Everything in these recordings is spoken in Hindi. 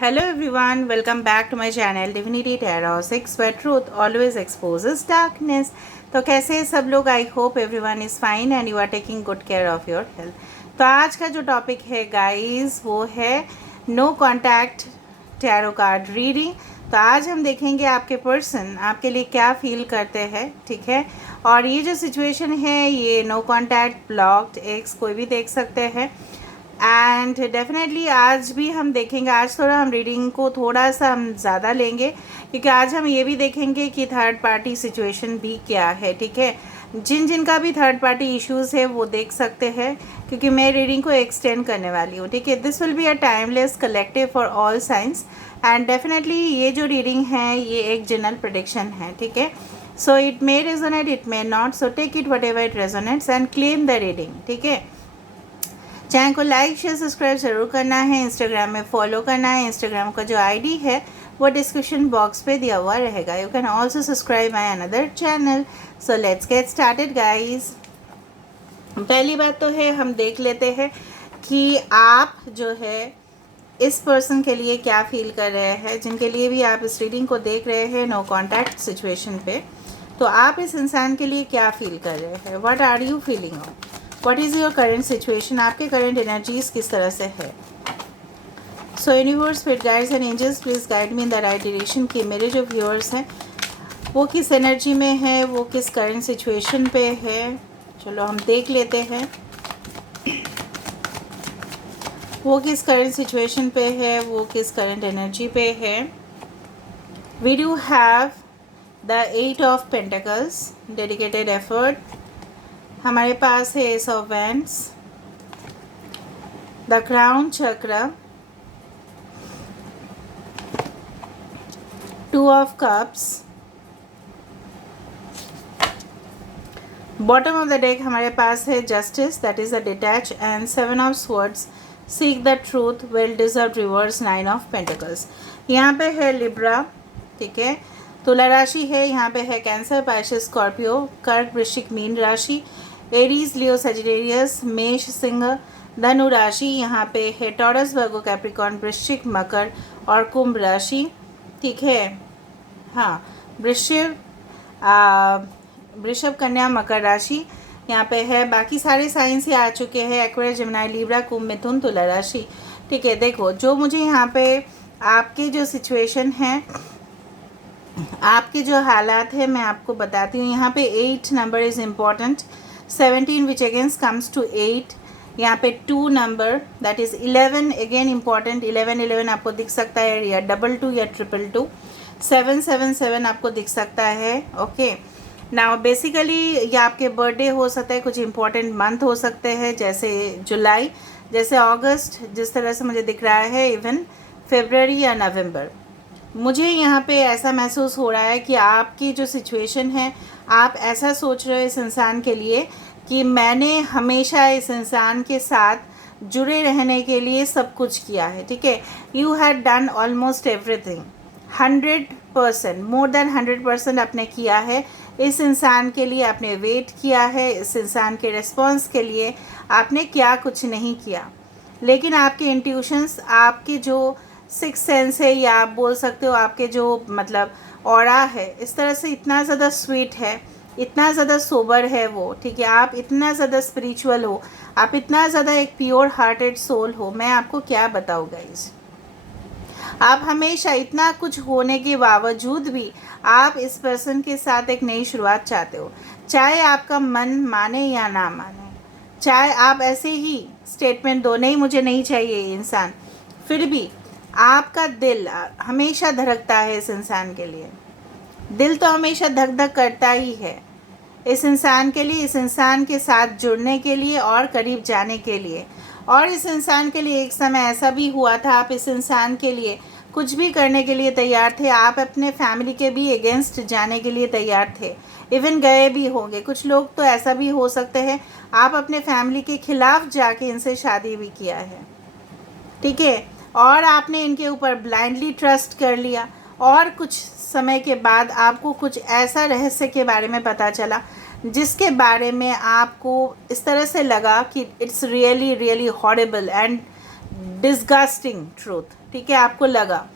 Hello everyone, welcome back to my channel Divinity Tarot 6 where truth always exposes darkness। तो कैसे हैं सब लोग? I hope everyone is fine and you are taking good care of your health. तो आज का जो टॉपिक है गाइस वो है no contact tarot card reading. तो आज हम देखेंगे आपके पर्सन आपके लिए क्या फील करते हैं, ठीक है। और ये जो सिचुएशन है ये नो कॉन्टैक्ट, ब्लॉक्ड, एक्स कोई भी देख सकते हैं। एंड डेफिनेटली आज भी हम देखेंगे, आज थोड़ा हम रीडिंग को थोड़ा सा हम ज़्यादा लेंगे क्योंकि आज हम ये भी देखेंगे कि थर्ड पार्टी सिचुएशन भी क्या है, ठीक है। जिनका भी थर्ड पार्टी इश्यूज़ है वो देख सकते हैं क्योंकि मैं रीडिंग को एक्सटेंड करने वाली हूँ, ठीक है। This will be a timeless collective for all science and definitely ये जो रीडिंग है ये एक जनरल प्रेडिक्शन है, ठीक है। So it may resonate, it may not, so take it whatever it resonates and claim the reading, ठीक है। चैनल को लाइक शेयर सब्सक्राइब ज़रूर करना है, इंस्टाग्राम में फॉलो करना है। इंस्टाग्राम का जो आईडी है वो डिस्क्रिप्शन बॉक्स पे दिया हुआ रहेगा। You can also subscribe my another channel. So let's get started guys. पहली बात तो है हम देख लेते हैं कि आप जो है इस पर्सन के लिए क्या फील कर रहे हैं, जिनके लिए भी आप इस रीडिंग को देख रहे हैं नो कॉन्टैक्ट सिचुएशन पे। तो आप इस इंसान के लिए क्या फील कर रहे हैं, what are you feeling on, what is your current situation, आपके करेंट एनर्जीज किस तरह से है। So universe, spirit guides and angels please guide me in the right direction कि मेरे जो व्यूअर्स हैं वो किस एनर्जी में है, वो किस करेंट सिचुएशन पे है। चलो हम देख लेते हैं वो किस करंट सिचुएशन पे है, वो किस करंट एनर्जी पे है। We do have the 8 of pentacles, dedicated effort. हमारे पास है ace of wands, the crown chakra, 2 of cups. Bottom of the deck हमारे पास है justice, that is the detach, and 7 of swords, seek the truth, well deserve reverse, 9 of pentacles. यहाँ पे है लिब्रा, ठीक है, तुला राशि है, यहाँ पे है कैंसर, पाइसेस, स्कॉर्पियो, कर्क, वृश्चिक, मीन राशि, एरीज, लियो, सजिटेरियस, मेष, सिंह, धनु राशि, यहाँ पे है टॉरस, वर्गो, कैप्रिकॉर्न, वृश्चिक, मकर और कुंभ राशि, ठीक है। हाँ, वृषभ, कन्या, मकर राशि यहाँ पे है। बाकी सारे साइंस ही आ चुके हैं, एक्वेरियस, जेमिनी, लिब्रा, कुंभ, मिथुन, तुला राशि, ठीक है। देखो जो मुझे यहाँ पे आपके जो सिचुएशन है, आपके जो हालात है मैं आपको बताती हूँ। यहाँ पे 8 number is important, 17 which against comes to 8। यहाँ पे 2 number that is 11 again important, 11 आपको दिख सकता है या 22 या 222, 777 आपको दिख सकता है, ओके। नाउ बेसिकली ये आपके बर्थडे हो सकता है, कुछ इंपॉर्टेंट मंथ हो सकते हैं जैसे जुलाई, जैसे अगस्त, जिस तरह से मुझे दिख रहा है, इवन फरवरी या नवंबर। मुझे यहाँ पे ऐसा महसूस हो रहा है कि आपकी जो सिचुएशन है, आप ऐसा सोच रहे हो इस इंसान के लिए कि मैंने हमेशा इस इंसान के साथ जुड़े रहने के लिए सब कुछ किया है, ठीक है। You had done almost everything, 100%, more than 100% आपने किया है इस इंसान के लिए। आपने वेट किया है इस इंसान के रिस्पॉन्स के लिए, आपने क्या कुछ नहीं किया। लेकिन आपके इंट्यूशंस, आपके जो सिक्स सेंस है या आप बोल सकते हो आपके जो मतलब ऑरा है, इस तरह से इतना ज़्यादा स्वीट है, इतना ज़्यादा सोबर है वो, ठीक है। आप इतना ज़्यादा स्पिरिचुअल हो, आप इतना ज़्यादा एक प्योर हार्टेड सोल हो, मैं आपको क्या बताऊँ गाइस। आप हमेशा इतना कुछ होने के बावजूद भी आप इस पर्सन के साथ एक नई शुरुआत चाहते हो, चाहे आपका मन माने या ना माने, चाहे आप ऐसे ही स्टेटमेंट दो नहीं मुझे नहीं चाहिए ये इंसान, फिर भी आपका दिल हमेशा धड़कता है इस इंसान के लिए। दिल तो हमेशा धक धक करता ही है इस इंसान के लिए, इस इंसान के साथ जुड़ने के लिए और करीब जाने के लिए। और इस इंसान के लिए एक समय ऐसा भी हुआ था, आप इस इंसान के लिए कुछ भी करने के लिए तैयार थे, आप अपने फैमिली के भी अगेंस्ट जाने के लिए तैयार थे, इवन गए भी होंगे। कुछ लोग तो ऐसा भी हो सकते हैं आप अपने फैमिली के खिलाफ जाके इनसे शादी भी किया है, ठीक है। और आपने इनके ऊपर ब्लाइंडली ट्रस्ट कर लिया और कुछ समय के बाद आपको कुछ ऐसा रहस्य के बारे में पता चला जिसके बारे में आपको इस तरह से लगा कि it's really really horrible and disgusting truth, ठीक है, आपको लगा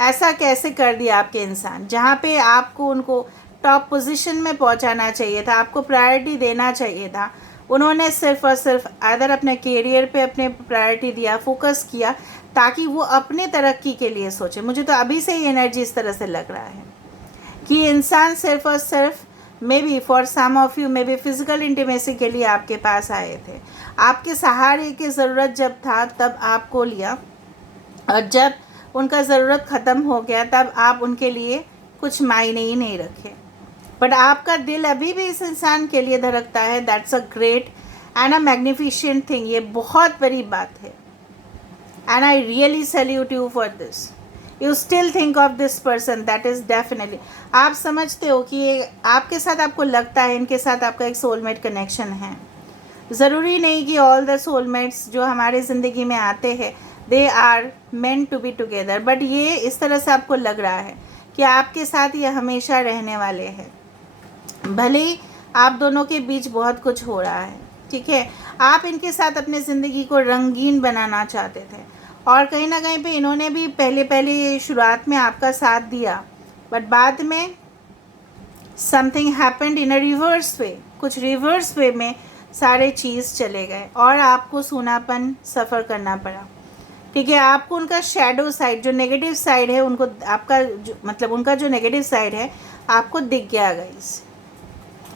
ऐसा कैसे कर दिया आपके इंसान, जहाँ पे आपको उनको टॉप पोजीशन में पहुँचाना चाहिए था, आपको प्रायोरिटी देना चाहिए था, उन्होंने सिर्फ और सिर्फ आदर अपने करियर पे अपने प्रायोरिटी दिया, फोकस किया ताकि वो अपने तरक्की के लिए सोचे। मुझे तो अभी से ही एनर्जी इस तरह से लग रहा है कि इंसान सिर्फ और सिर्फ maybe for some of you maybe physical intimacy के लिए आपके पास आए थे, आपके सहारे की ज़रूरत जब था तब आपको लिया, और जब उनका ज़रूरत ख़त्म हो गया तब आप उनके लिए कुछ मायने ही नहीं रखे। बट आपका दिल अभी भी इस इंसान के लिए धड़कता है। That's a great and a magnificent thing. ये बहुत बड़ी बात है and I really salute you for this. You still think of this person, that is definitely, आप समझते हो कि ये आपके साथ, आपको लगता है इनके साथ आपका एक सोलमेट कनेक्शन है। ज़रूरी नहीं कि ऑल द सोलमेट्स जो हमारे ज़िंदगी में आते हैं they are meant to be together, but ये इस तरह से आपको लग रहा है कि आपके साथ ये हमेशा रहने वाले हैं। भले ही आप दोनों के बीच बहुत कुछ हो रहा है, ठीक है, आप इनके साथ अपने ज़िंदगी को रंगीन बनाना चाहते थे, और कहीं ना कहीं पे इन्होंने भी पहले शुरुआत में आपका साथ दिया, बट बाद में something happened in a reverse way, कुछ रिवर्स वे में सारे चीज़ चले गए और आपको सूनापन सफ़र करना पड़ा, ठीक है। आपको उनका शैडो साइड, जो नेगेटिव साइड है, उनको आपका मतलब उनका जो नेगेटिव साइड है आपको दिख गया guys,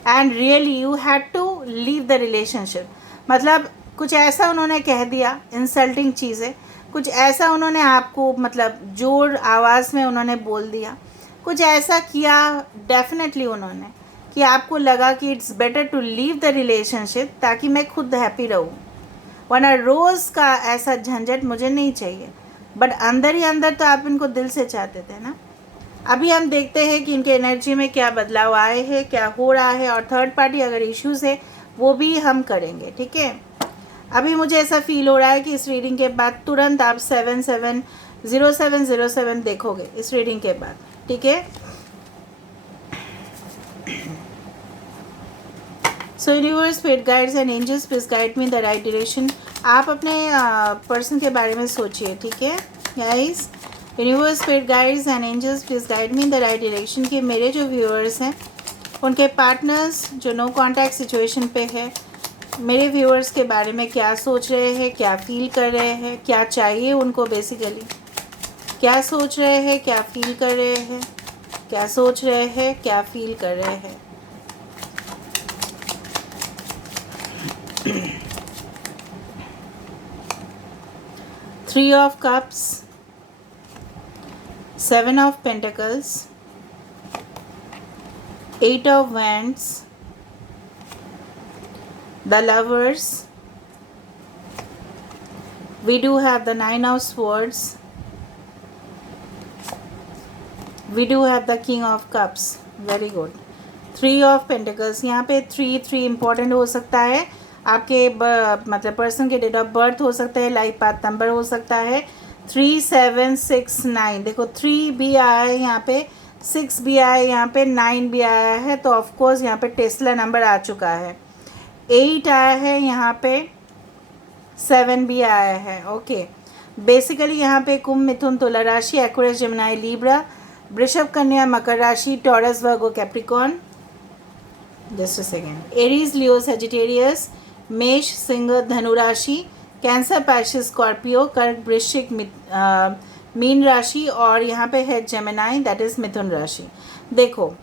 and really you had to leave the relationship. मतलब कुछ ऐसा उन्होंने कह दिया, इंसल्टिंग चीज़ें, कुछ ऐसा उन्होंने आपको मतलब जोर आवाज़ में उन्होंने बोल दिया, कुछ ऐसा किया डेफिनेटली उन्होंने कि आपको लगा कि it's better to leave the relationship ताकि मैं खुद हैप्पी रहूँ, वरना रोज़ का ऐसा झंझट मुझे नहीं चाहिए। बट अंदर ही अंदर तो आप इनको दिल से चाहते थे ना। अभी हम देखते हैं कि इनके एनर्जी में क्या बदलाव आए हैं, क्या हो रहा है, और थर्ड पार्टी अगर इश्यूज़ है वो भी हम करेंगे, ठीक है। अभी मुझे ऐसा फील हो रहा है कि इस रीडिंग के बाद तुरंत आप 770707 देखोगे इस रीडिंग के बाद, ठीक है। So universe, spirit guides and angels, please guide me the right direction. आप अपने पर्सन के बारे में सोचिए, ठीक है guys. Universe, spirit guides and angels, please guide me the right direction कि मेरे जो व्यूअर्स हैं उनके पार्टनर्स जो नो कॉन्टैक्ट सिचुएशन पे है, मेरे व्यूअर्स के बारे में क्या सोच रहे हैं, क्या फील कर रहे हैं, क्या चाहिए उनको, बेसिकली क्या सोच रहे हैं, क्या फील कर रहे हैं, क्या सोच रहे हैं, क्या फील कर रहे हैं। Three of Cups, Seven of Pentacles, Eight of Wands, the Lovers. We do have the Nine of Swords. We do have the King of Cups. Very good. Three of Pentacles. यहाँ पे थ्री इम्पॉर्टेंट हो सकता है। आपके मतलब पर्सन के डेट ऑफ बर्थ हो सकता है, लाइफ पाथ नंबर हो सकता है 3769। देखो 3 भी आया है यहाँ पे, 6 भी आया है यहाँ पे, 9 भी आया है, तो ऑफकोर्स यहाँ पे टेस्ला नंबर आ चुका है। 8 आया है यहाँ पे, 7 भी आया है। ओके, बेसिकली यहाँ पे कुंभ, मिथुन, तुला राशि, एक्वेरियस, जेमिनी, लीब्रा, वृषभ, कन्या, मकर राशि, taurus, Virgo, Capricorn, just a second, Aries, Leo, Sagittarius, मेष, सिंह, धनु राशि, कैंसर, पाइसेस, स्कॉर्पियो, कर्क, वृश्चिक, मीन राशि, और यहाँ पे है जेमिनी, दैट इज़ मिथुन राशि। देखो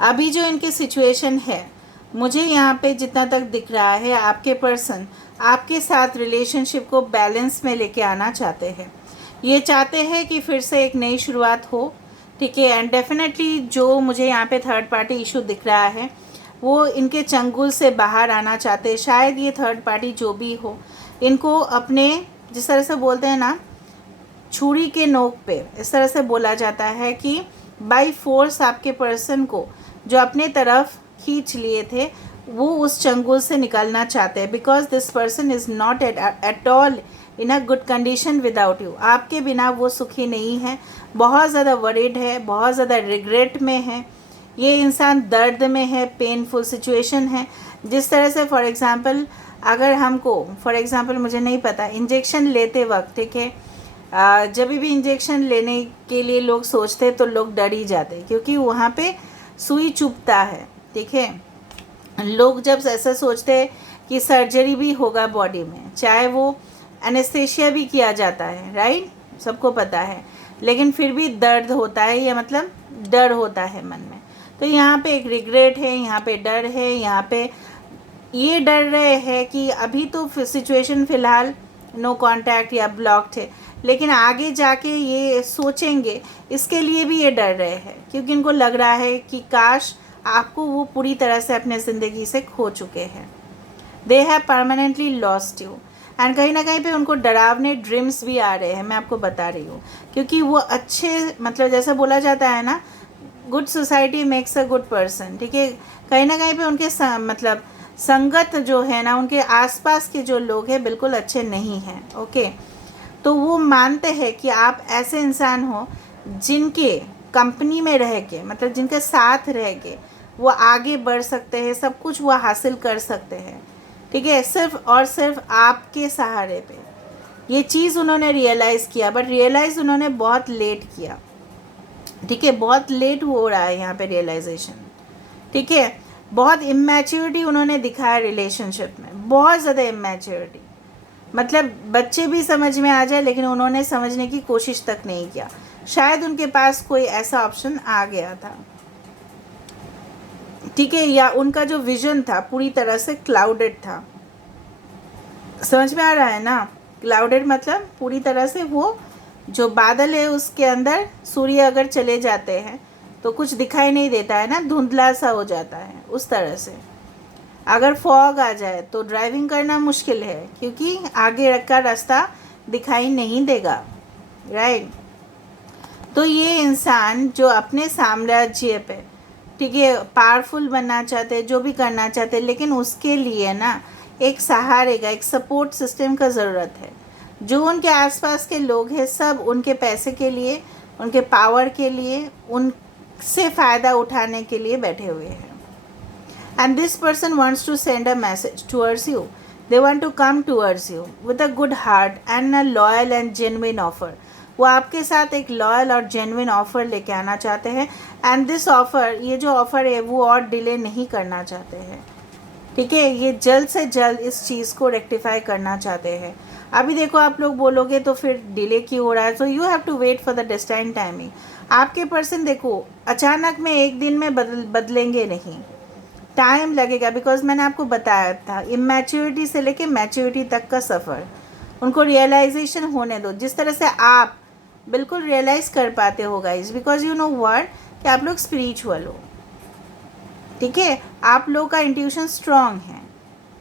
अभी जो इनकी सिचुएशन है, मुझे यहाँ पे जितना तक दिख रहा है, आपके पर्सन आपके साथ रिलेशनशिप को बैलेंस में लेके आना चाहते हैं। ये चाहते हैं कि फिर से एक नई शुरुआत हो, ठीक है। एंड डेफिनेटली जो मुझे यहाँ पे थर्ड पार्टी इशू दिख रहा है वो इनके चंगुल से बाहर आना चाहते हैं। शायद ये थर्ड पार्टी जो भी हो, इनको अपने, जिस तरह से बोलते हैं ना, छुरी के नोक पे, इस तरह से बोला जाता है कि बाय फोर्स आपके पर्सन को जो अपने तरफ खींच लिए थे वो उस चंगुल से निकलना चाहते हैं, because this person is not at all in a good condition without you. आपके बिना वो सुखी नहीं है, बहुत ज़्यादा वरीड है, बहुत ज़्यादा रिग्रेट में है, ये इंसान दर्द में है, पेनफुल सिचुएशन है। जिस तरह से फॉर एग्ज़ाम्पल अगर हमको, फॉर एग्ज़ाम्पल मुझे नहीं पता, इंजेक्शन लेते वक्त, ठीक है, जब भी इंजेक्शन लेने के लिए लोग सोचते हैं तो लोग डर ही जाते हैं, क्योंकि वहाँ पे सुई चुभता है। ठीक है, लोग जब ऐसा सोचते हैं कि सर्जरी भी होगा बॉडी में, चाहे वो एनेस्थेशिया भी किया जाता है, राइट, सबको पता है, लेकिन फिर भी दर्द होता है, या मतलब डर होता है मन में। तो यहाँ पे एक रिग्रेट है, यहाँ पे डर है, यहाँ पे ये डर रहे हैं कि अभी तो सिचुएशन फ़िलहाल नो कांटेक्ट या ब्लॉक्ड है, लेकिन आगे जाके ये सोचेंगे, इसके लिए भी ये डर रहे हैं, क्योंकि इनको लग रहा है कि काश आपको वो पूरी तरह से अपने ज़िंदगी से खो चुके हैं। They have permanently lost you, and कहीं ना कहीं पे उनको डरावने ड्रीम्स भी आ रहे हैं, मैं आपको बता रही हूँ, क्योंकि वो अच्छे, मतलब जैसा बोला जाता है ना, good society makes a good person. ठीक है, कहीं ना कहीं पे उनके मतलब संगत जो है ना, उनके आसपास के जो लोग हैं बिल्कुल अच्छे नहीं हैं। ओके, तो वो मानते हैं कि आप ऐसे इंसान हो जिनके कंपनी में रह के, मतलब जिनके साथ रह के वो आगे बढ़ सकते हैं, सब कुछ वो हासिल कर सकते हैं। ठीक है, सिर्फ और सिर्फ आपके सहारे पे। ये चीज़ उन्होंने रियलाइज़ किया, बट रियलाइज़ उन्होंने बहुत लेट किया। ठीक है, बहुत लेट हो रहा है यहाँ पे रियलाइजेशन। ठीक है, बहुत इमेच्योरिटी उन्होंने दिखाया रिलेशनशिप में, बहुत ज़्यादा इमेच्योरिटी, मतलब बच्चे भी समझ में आ जाए, लेकिन उन्होंने समझने की कोशिश तक नहीं किया। शायद उनके पास कोई ऐसा ऑप्शन आ गया था। ठीक है, या उनका जो विजन था पूरी तरह से क्लाउडेड था। समझ में आ रहा है ना, क्लाउडेड मतलब पूरी तरह से वो जो बादल है उसके अंदर सूर्य अगर चले जाते हैं तो कुछ दिखाई नहीं देता है ना, धुंधला सा हो जाता है, उस तरह से। अगर फॉग आ जाए तो ड्राइविंग करना मुश्किल है, क्योंकि आगे का रास्ता दिखाई नहीं देगा, राइट। तो ये इंसान जो अपने साम्राज्य पे, ठीक है, पावरफुल बनना चाहते हैं, जो भी करना चाहते हैं, लेकिन उसके लिए ना एक सहारे का, एक सपोर्ट सिस्टम का ज़रूरत है। जो उनके आसपास के लोग हैं सब उनके पैसे के लिए, उनके पावर के लिए, उनसे फ़ायदा उठाने के लिए बैठे हुए हैं। And this person wants to send a message towards you. They want to come towards you with a good heart and a loyal and genuine offer. वो आपके साथ एक लॉयल और जेन्युइन ऑफ़र लेके आना चाहते हैं, एंड दिस ऑफ़र, ये जो ऑफ़र है वो और डिले नहीं करना चाहते हैं। ठीक है, ये जल्द से जल्द इस चीज़ को रेक्टिफाई करना चाहते हैं। अभी देखो, आप लोग बोलोगे तो फिर डिले क्यों हो रहा है, तो you have to wait for the destine timing. आपके पर्सन देखो अचानक में एक दिन में बदलेंगे नहीं, टाइम लगेगा, बिकॉज मैंने आपको बताया था इमेच्योरिटी से लेके मैच्योरिटी तक का सफ़र। उनको रियलाइजेशन होने दो, जिस तरह से आप बिल्कुल रियलाइज़ कर पाते हो guys, because you know what, कि आप लोग स्पिरिचुअल हो। ठीक है, आप लोगों का इंट्यूशन स्ट्रॉन्ग है।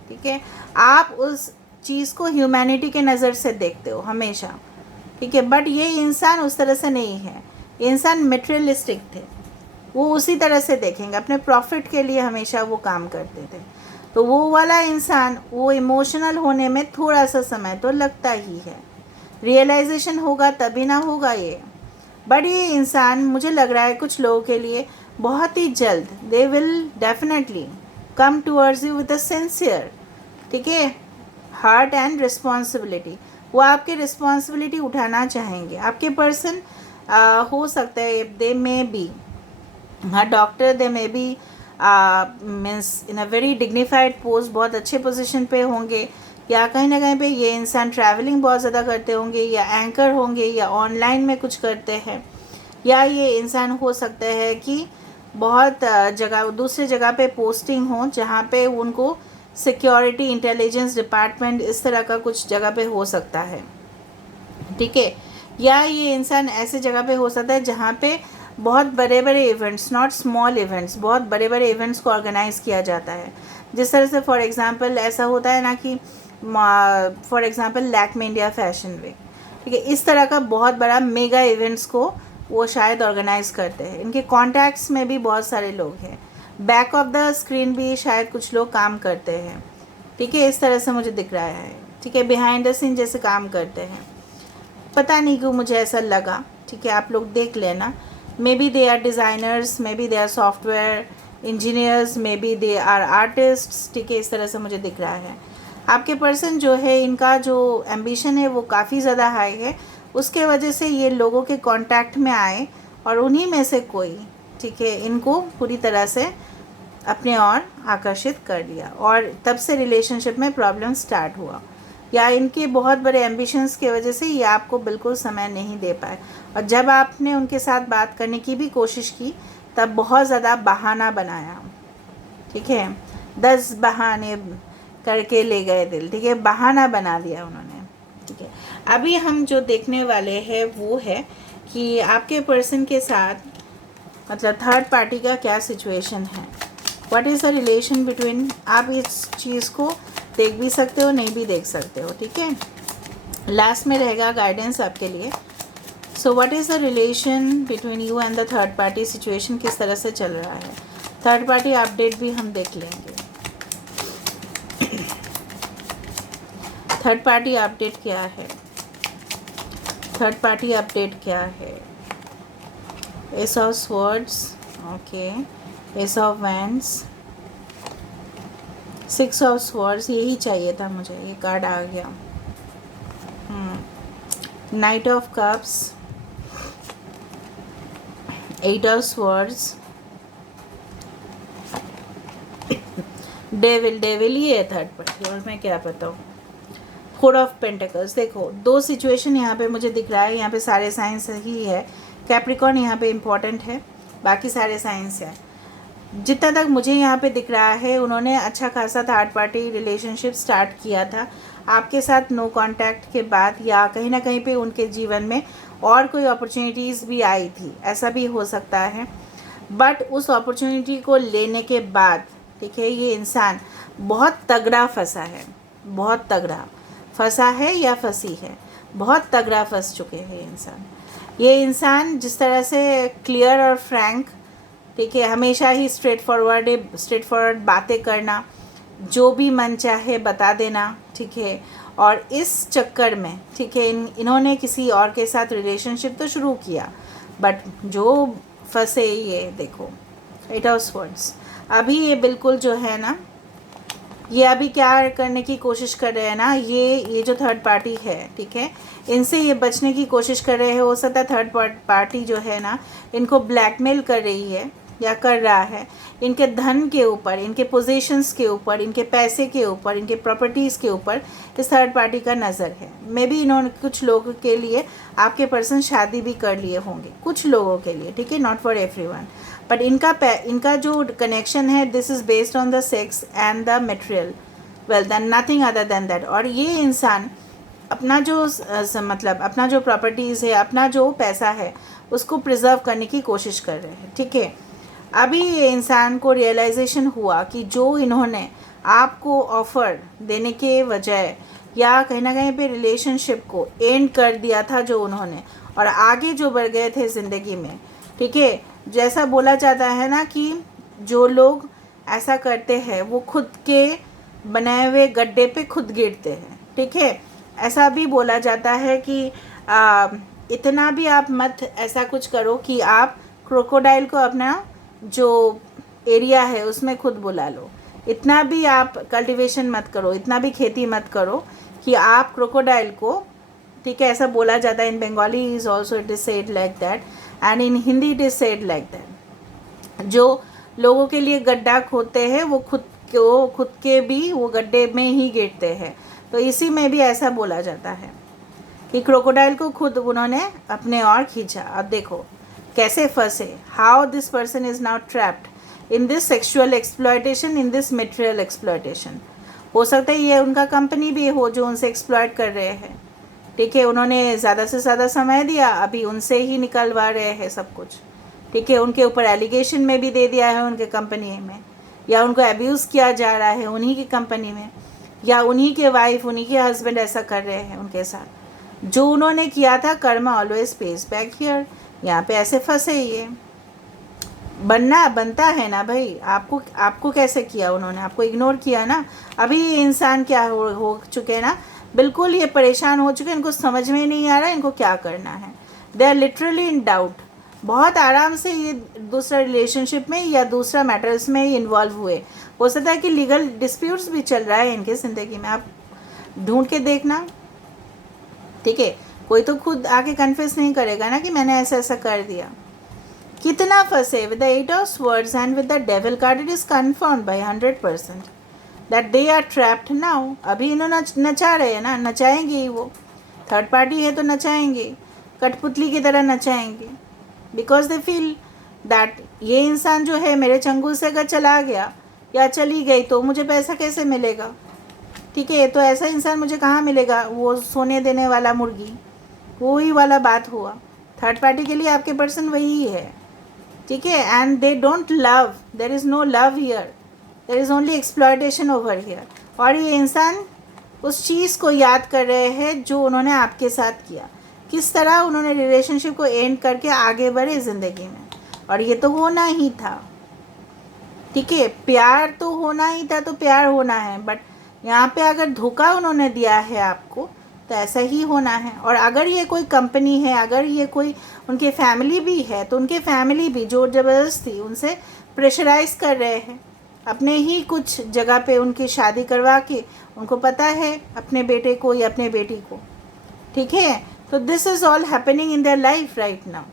ठीक है, आप उस चीज़ को ह्यूमैनिटी के नज़र से देखते हो हमेशा। ठीक है, बट ये इंसान उस तरह से नहीं है, इंसान मटेरियलिस्टिक थे, वो उसी तरह से देखेंगे, अपने प्रॉफिट के लिए हमेशा वो काम करते थे। तो वो वाला इंसान, वो इमोशनल होने में थोड़ा सा समय तो लगता ही है, रियलाइजेशन होगा तभी ना होगा ये। बट ये इंसान, मुझे लग रहा है कुछ लोगों के लिए बहुत ही जल्द they will definitely come towards you with a sincere, ठीक है, हार्ट एंड रिस्पॉन्सिबिलिटी। वो आपके रिस्पॉन्सिबिलिटी उठाना चाहेंगे। आपके पर्सन हो सकता है they may be doctor, they may be means in a very dignified post, बहुत अच्छे पोजीशन पे होंगे, या कहीं ना कहीं पे ये इंसान ट्रैवलिंग बहुत ज़्यादा करते होंगे, या एंकर होंगे, या ऑनलाइन में कुछ करते हैं, या ये इंसान हो सकता है कि बहुत जगह, दूसरे जगह पे पोस्टिंग हो जहाँ पे उनको सिक्योरिटी, इंटेलिजेंस डिपार्टमेंट, इस तरह का कुछ जगह पे हो सकता है। ठीक है, या ये इंसान ऐसे जगह पे हो सकता है जहाँ पे बहुत बड़े बड़े इवेंट्स, नॉट स्मॉल इवेंट्स, बहुत बड़े बड़े इवेंट्स को ऑर्गेनाइज़ किया जाता है। जिस तरह से फॉर एग्ज़ाम्पल ऐसा होता है ना कि for example Lakme India fashion week, ठीक है, इस तरह का बहुत बड़ा मेगा इवेंट्स को वो शायद ऑर्गेनाइज़ करते हैं। इनके कॉन्टैक्ट्स में भी बहुत सारे लोग हैं, बैक ऑफ द स्क्रीन भी शायद कुछ लोग काम करते हैं। ठीक है, इस तरह से मुझे दिख रहा है। ठीक है, बिहाइंड द सीन जैसे काम करते हैं, पता नहीं क्यों मुझे ऐसा लगा। ठीक है, आप लोग देख लेना, maybe they are designers, maybe they are software engineers, maybe they are artists. ठीक है, इस तरह से मुझे दिख रहा है। आपके पर्सन जो है, इनका जो एम्बिशन है वो काफ़ी ज़्यादा हाई है, उसके वजह से ये लोगों के कांटेक्ट में आए और उन्हीं में से कोई, ठीक है, इनको पूरी तरह से अपने और आकर्षित कर दिया और तब से रिलेशनशिप में प्रॉब्लम स्टार्ट हुआ। या इनके बहुत बड़े एम्बिशंस की वजह से ये आपको बिल्कुल समय नहीं दे पाए और जब आपने उनके साथ बात करने की भी कोशिश की तब बहुत ज़्यादा बहाना बनाया, ठीक है, 10 बहाने करके ले गए दिल, ठीक है, बहाना बना दिया उन्होंने, ठीक है। अभी हम जो देखने वाले हैं वो है कि आपके पर्सन के साथ मतलब थर्ड पार्टी का क्या सिचुएशन है, what is the relation between. आप इस चीज़ को देख भी सकते हो, नहीं भी देख सकते हो, ठीक है। लास्ट में रहेगा गाइडेंस आपके लिए। So what is the relation between you and the third party, situation किस तरह से चल रहा है, थर्ड पार्टी अपडेट भी हम देख लेंगे। थर्ड पार्टी अपडेट क्या है, थर्ड पार्टी अपडेट क्या है। Ace of swords, okay, ace of wands, 6 of swords, यही चाहिए था मुझे, ये कार्ड आ गया। Knight of cups, 8 of swords, devil, devil ही है थर्ड पार्टी और मैं क्या बताऊँ। 4 ऑफ पेंटिकल्स, देखो 2 सिचुएशन यहाँ पे मुझे दिख रहा है, यहाँ पे सारे साइंस ही है। कैप्रिकॉर्न यहाँ पे इम्पॉर्टेंट है, बाकी सारे साइंस है। जितना तक मुझे यहाँ पे दिख रहा है उन्होंने अच्छा खासा थर्ड पार्टी रिलेशनशिप स्टार्ट किया था आपके साथ नो कांटेक्ट के बाद, या कहीं ना कहीं पे उनके जीवन में और कोई अपॉर्चुनिटीज़ भी आई थी, ऐसा भी हो सकता है। बट उस अपॉर्चुनिटी को लेने के बाद, ठीक है, ये इंसान बहुत तगड़ा फंसा है, बहुत तगड़ा फंसा है या फंसी है, बहुत तगड़ा फंस चुके हैं इंसान। ये इंसान जिस तरह से क्लियर और फ्रैंक, ठीक है, हमेशा ही स्ट्रेट फॉरवर्ड बातें करना, जो भी मन चाहे बता देना, ठीक है। और इस चक्कर में, ठीक है, इन्होंने किसी और के साथ रिलेशनशिप तो शुरू किया बट जो फंसे ये देखो 8 ऑफ स्वॉर्ड्स। अभी ये बिल्कुल जो है ना, ये अभी क्या करने की कोशिश कर रहे हैं ना, ये जो थर्ड पार्टी है, ठीक है, इनसे ये बचने की कोशिश कर रहे हैं। हो सकता है थर्ड पार्टी जो है ना इनको ब्लैकमेल कर रही है या कर रहा है, इनके धन के ऊपर, इनके पोजीशंस के ऊपर, इनके पैसे के ऊपर, इनके प्रॉपर्टीज़ के ऊपर इस थर्ड पार्टी का नज़र है। मे बी इन्होंने कुछ लोगों के लिए, आपके पर्सन शादी भी कर लिए होंगे कुछ लोगों के लिए, ठीक है, नॉट फॉर एवरीवन। बट इनका जो कनेक्शन है this is based on the sex and the material wealth and nothing other than that. और ये इंसान अपना जो मतलब अपना जो प्रॉपर्टीज़ है, अपना जो पैसा है, उसको प्रिजर्व करने की कोशिश कर रहे हैं, ठीक है। अभी ये इंसान को रियलाइजेशन हुआ कि जो इन्होंने आपको ऑफ़र देने के बजाय या कहीं ना कहीं पे रिलेशनशिप को एंड कर दिया था जो उन्होंने, और आगे जो बढ़ गए थे ज़िंदगी में, ठीक है। जैसा बोला जाता है ना कि जो लोग ऐसा करते हैं वो खुद के बनाए हुए गड्ढे पे खुद गिरते हैं, ठीक है। ऐसा भी बोला जाता है कि इतना भी आप मत ऐसा कुछ करो कि आप क्रोकोडाइल को अपना जो एरिया है उसमें खुद बुला लो, इतना भी आप कल्टीवेशन मत करो, इतना भी खेती मत करो कि आप क्रोकोडाइल को, ठीक है, ऐसा बोला जाता है। In Bengali is also it is said like that and in Hindi it is said like that. जो लोगों के लिए गड्ढा खोदते हैं वो खुद के भी वो गड्ढे में ही गिरते हैं। तो इसी में भी ऐसा बोला जाता है कि क्रोकोडाइल को खुद उन्होंने अपने और खींचा। अब देखो कैसे फंसे, how this person is now trapped in this sexual exploitation, in this material exploitation. हो सकता है ये उनका कंपनी भी हो जो उनसे एक्सप्लॉयट कर रहे हैं, ठीक है। उन्होंने ज़्यादा से ज़्यादा समय दिया, अभी उनसे ही निकलवा रहे हैं सब कुछ, ठीक है। उनके ऊपर एलिगेशन में भी दे दिया है उनके कंपनी में, या उनको अब्यूज़ किया जा रहा है उन्हीं की कंपनी में, या उन्हीं के वाइफ, उन्हीं के हस्बैंड ऐसा कर रहे हैं उनके साथ। जो उन्होंने किया था Karma always page back here. यहाँ पे ऐसे फंसे ये बनता है ना भाई। आपको कैसे किया उन्होंने, आपको इग्नोर किया ना। अभी ये इंसान क्या हो चुके हैं ना, बिल्कुल ये परेशान हो चुके हैं, इनको समझ में नहीं आ रहा है इनको क्या करना है। They are literally in doubt. बहुत आराम से ये दूसरा रिलेशनशिप में या दूसरा मैटर्स में इन्वॉल्व हुए। हो सकता है कि लीगल डिस्प्यूट्स भी चल रहा है इनके ज़िंदगी में, आप ढूंढ के देखना, ठीक है। कोई तो खुद आके कन्फेस नहीं करेगा ना कि मैंने ऐसा ऐसा कर दिया। कितना फंसे with the 8 of swords and with the devil card, it is confirmed by 100% that they are trapped now। अभी इन्होंने नचा रहे हैं ना, नचाएंगे ही वो, थर्ड पार्टी है तो नचाएंगे, कठपुतली की तरह नचाएंगे, बिकॉज दे फील दैट ये इंसान जो है मेरे चंगुल से अगर चला गया या चली गई तो मुझे पैसा कैसे मिलेगा, ठीक है, तो ऐसा इंसान मुझे कहाँ मिलेगा, वो सोने देने वाला मुर्गी, वही वाला बात हुआ। थर्ड पार्टी के लिए आपके पर्सन वही है, ठीक है, and they don't love, there is no love here, there is only exploitation over here. और ये इंसान उस चीज़ को याद कर रहे हैं जो उन्होंने आपके साथ किया, किस तरह उन्होंने रिलेशनशिप को एंड करके आगे बढ़े ज़िंदगी में, और ये तो होना ही था, ठीक है, प्यार तो होना ही था, तो प्यार होना है, बट यहाँ पे अगर धोखा उन्होंने दिया है आपको तो ऐसा ही होना है। और अगर ये कोई कंपनी है, अगर ये कोई उनके फैमिली भी है, तो उनके फैमिली भी जोर ज़बरदस्ती उनसे प्रेशराइज कर रहे हैं, अपने ही कुछ जगह पे उनकी शादी करवा के, उनको पता है अपने बेटे को या अपने बेटी को, ठीक है। तो this is all happening in their life right now.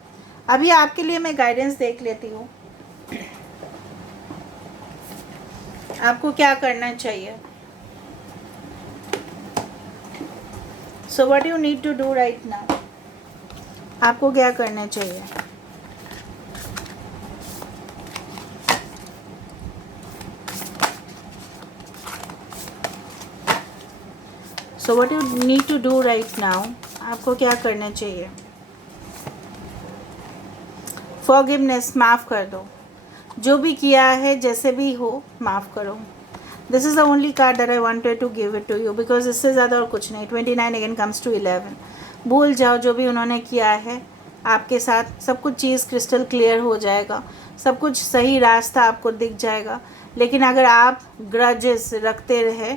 अभी आपके लिए मैं गाइडेंस देख लेती हूँ, आपको क्या करना चाहिए। So what you need to do right now, आपको क्या करना चाहिए। So what you need to do right now, आपको क्या करना चाहिए। फॉरगिवनेस, माफ़ कर दो, जो भी किया है जैसे भी हो माफ़ करो। This is the only card that I wanted to give it to you, because इससे ज़्यादा और कुछ नहीं। 29 अगेन कम्स टू 11। भूल जाओ जो भी उन्होंने किया है आपके साथ, सब कुछ चीज़ क्रिस्टल क्लियर हो जाएगा, सब कुछ सही रास्ता आपको दिख जाएगा। लेकिन अगर आप ग्रजेस रखते रहे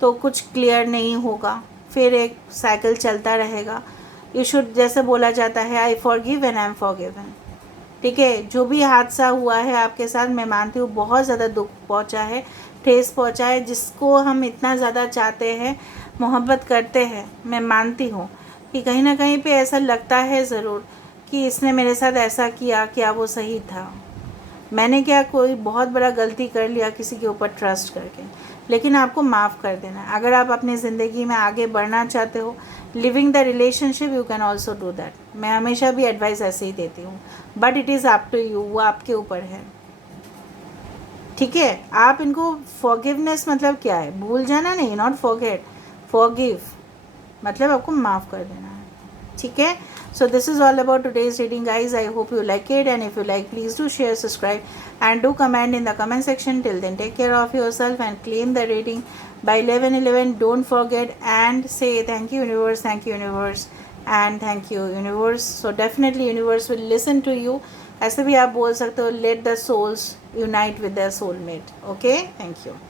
तो कुछ क्लियर नहीं होगा, फिर एक साइकिल चलता रहेगा। यू शुड, जैसे बोला जाता है, I forgive and I am forgiven, ठीक है। जो भी हादसा हुआ है आपके साथ, मैं मानती हूँ बहुत ज़्यादा दुख पहुँचा है, ठेस पहुँचा है, जिसको हम इतना ज़्यादा चाहते हैं, मोहब्बत करते हैं। मैं मानती हूँ कि कहीं ना कहीं पे ऐसा लगता है ज़रूर कि इसने मेरे साथ ऐसा किया, क्या वो सही था, मैंने क्या कोई बहुत बड़ा गलती कर लिया किसी के ऊपर ट्रस्ट करके। लेकिन आपको माफ़ कर देना है। अगर आप अपनी ज़िंदगी में आगे बढ़ना चाहते हो, living the relationship, you can also do that. मैं हमेशा भी एडवाइस ऐसे ही देती हूँ, but it is up to you, वो आपके ऊपर है, ठीक है। आप इनको, फॉरगिवनेस मतलब क्या है, भूल जाना नहीं, नॉट फॉरगेट, फॉरगिव मतलब आपको माफ़ कर देना है, ठीक है। So this is all about today's reading guys. I hope you like it, and if you like, please do share, subscribe and do comment in the comment section. Till then, take care of yourself and claim the reading by 11/11. Don't forget and say thank you universe, thank you universe and thank you universe. So definitely universe will listen to you. ऐसे भी आप बोल सकते हो, let the souls unite with their soulmate. Okay, thank you.